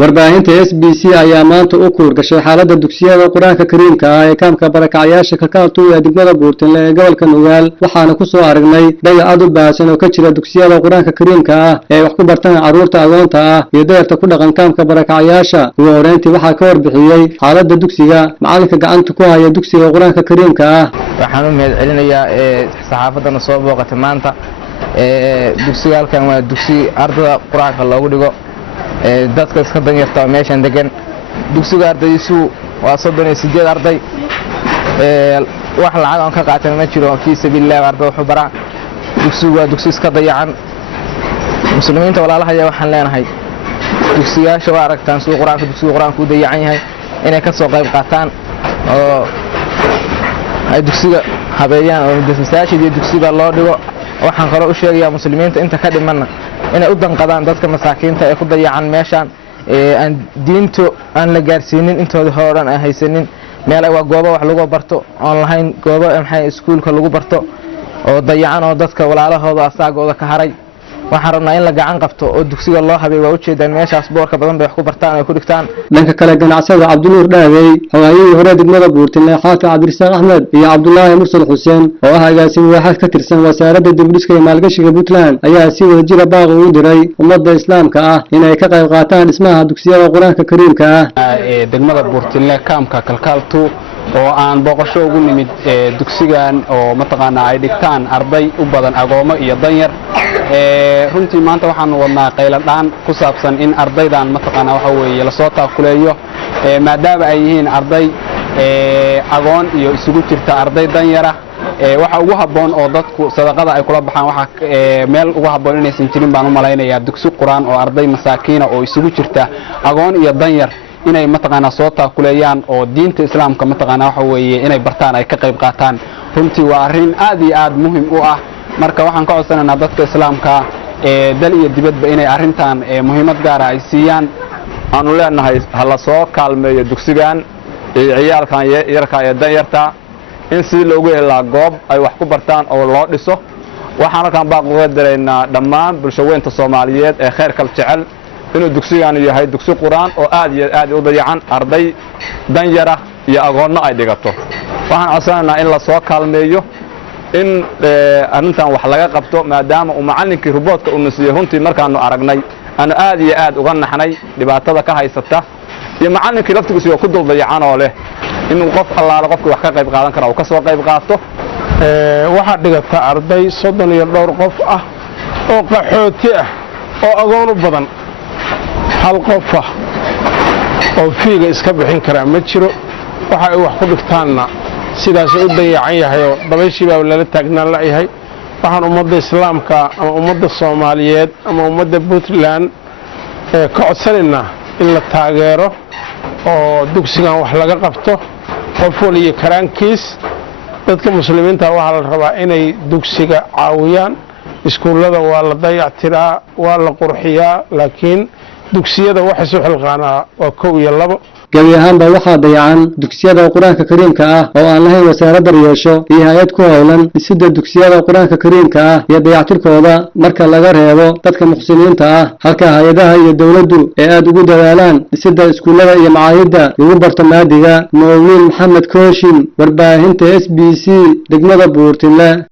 warbaahinta SBC ayaa maanta u kuurgashay xaaladda dugsiyada Quraanka Kariimka ah ee kaamka barakacayaasha ka kaaltuuya degmada Buurtile ee gobolka Nugaal waxaana ku soo aragnay dayacaad u baahan oo ka jira dugsiyada Quraanka Kariimka ah ee wax ku bartaan carruurta agoonta ah iyo dadka ku dhaqan kaamka barakacayaasha ugu horeyntii waxaa ka warbixiyay xaaladda dugsiga macalinka gacanta ku haya dugsiga Quraanka Kariimka ah waxaan u mahadcelinayaa saxaafadana soo booqatay maanta dugsiga halkan waa dugsi ardayda Quraanka loogu dhigo dadka iska danyarta meeshan degan dugsiga ardaydiisu waa 38 arday wax lacag aan ka qaatan ma jiro fi sabiilillah arday wuxuu baraa dugsigu waa dugsi iska dayacan muslimiinta walaalaha waxaan leenahay dugsiyaasha waa aragtaan soo Quraanka dugsiga Quraanka u dayacan yahay inay ka soo qayb qaataan oo ay dugsiga habeeyaan oo madrasayaasha iyo dugsiga loo dhigo waxaan kale u sheegayaa muslimiinta inta ka dhimanna inay u danqadaan dadka masaakiinta ee ku dayacan meeshan aan diinto aan la gaarsiinin intooda hooran ay haysanin meel ay waa goobo wax lagu barto aan lahayn goobo maxay iskuulka lagu barto oo dayacan oo dadka walaalahooda asaagooda ka haray waxaan rabnaa in la gacan qabto oo dugsiga loo habeeyo waa u jeedaan meeshaas boorka badan bay wax ku bartaan oo ku dhigtaan dhanka kale ganacsada Cabdinuur Dhaagay hawayii hore degmada Buurtile Xaafi Cabdirasaaq Axmed iyo Cabdullaahi Mursal Xuseen oo ah agaasimo waaxad ka tirsan wasaaradda dibdhiska iyo maalgashiga Puntland ayaa si wadajir baaq u diray ummadda Islaamka ah inay ka qayb qaataan dhismaha dugsiyada Quraanka Kariimka ah ee degmada Buurtile kaamka kalkaaltu oo aan boqosho ugu nimid dugsigan oo mataqaanaa ay dhigtaan arday u badan agoomo iyo danyar runtii maanta waxaan wadnaa qayladaan ku saabsan in ardaydan mataqaanaa waxa weeye la soo taakuleeyo maadaama ay yihiin arday agoon iyo isugu jirta arday danyara waxa ugu haboon oo dadku sadaqada ay kula baxaan waxa meel ugu haboon inaysan jirin baan u malaynayaa dugsi Quraan oo arday masaakiina oo isugu jirta agoon iyo danyar inay mataqaana soo taakuleeyaan oo diinta islaamka mataqaana waxa weeye inay bartaan ay ka qayb qaataan runtii waa arrin aad iyo aad muhiim u ah marka waxaan ka codsanaynaa dadka islaamka dal iyo dibadba inay arrintan muhiimad gaar ah ay siiyaan aanu leenahay hala soo kaalmeeyo dugsigan ciyaalkan yarka ee danyarta in si loogu helaa goob ay wax ku bartaan oo loo dhiso waxaan halkan baaq uga diraynaa dhammaan bulshooyinka Soomaaliyeed ee khayrka jecel inuu dugsigan yahay dugsi Quraan oo aad iyo aad u dayacan arday danyara iyo agoonno ay dhigato waxaan codsanaynaa in la soo kaalmeeyo in arrintan wax laga qabto maadaama uu macallinkii robotka uu nasiyo runtii markaanu aragnay ana aad iyo aad uga naxnay dhibaatada ka haysata iyo macallinkii laftigiisa ku dul dayacan oo leh in qof allaala qofkii wax ka qayb qaadan kara uu ka soo qayb qaato waxa dhigata arday 32 qof ah oo qaxooti ah oo agoon u badan hal qof oo fiiga iska bixin kara ma jiro waxa ay wax ku dhigtaanna sidaas u dayacan yahay oo dabayshii baa la taagnaan la yahay waxaan ummadda Islaamka ama ummadda Soomaaliyeed ama ummadda Puntland ka codsanaynaa in la taageero oo dugsigan wax laga qabto qof waliya karaankiis dadka muslimiinta waxa la rabaa inay dugsiga caawiyaan iskuulada waa la dayactiraa waa la qurxiyaa laakiin dugsiyada waxa soo xilqaanaa waa 1 iyo 2 gabi ahaanba waxaa dayacan dugsiyada Quraanka Kariimka ah oo aan lahayn wasaaradda yeesho iyo hay'ad ku howlan dhisidda dugsiyada Quraanka Kariimka ah iyo dayactirkooda marka laga reebo dadka muxsiniinta ah halka hay'adaha iyo dawladdu ay aad ugu dadaalaan dhisidda iskuulada iyo macaahidda ugu barto maadiga Muumin Maxamed Kooshin warbaahinta SBC degmada Buurtile.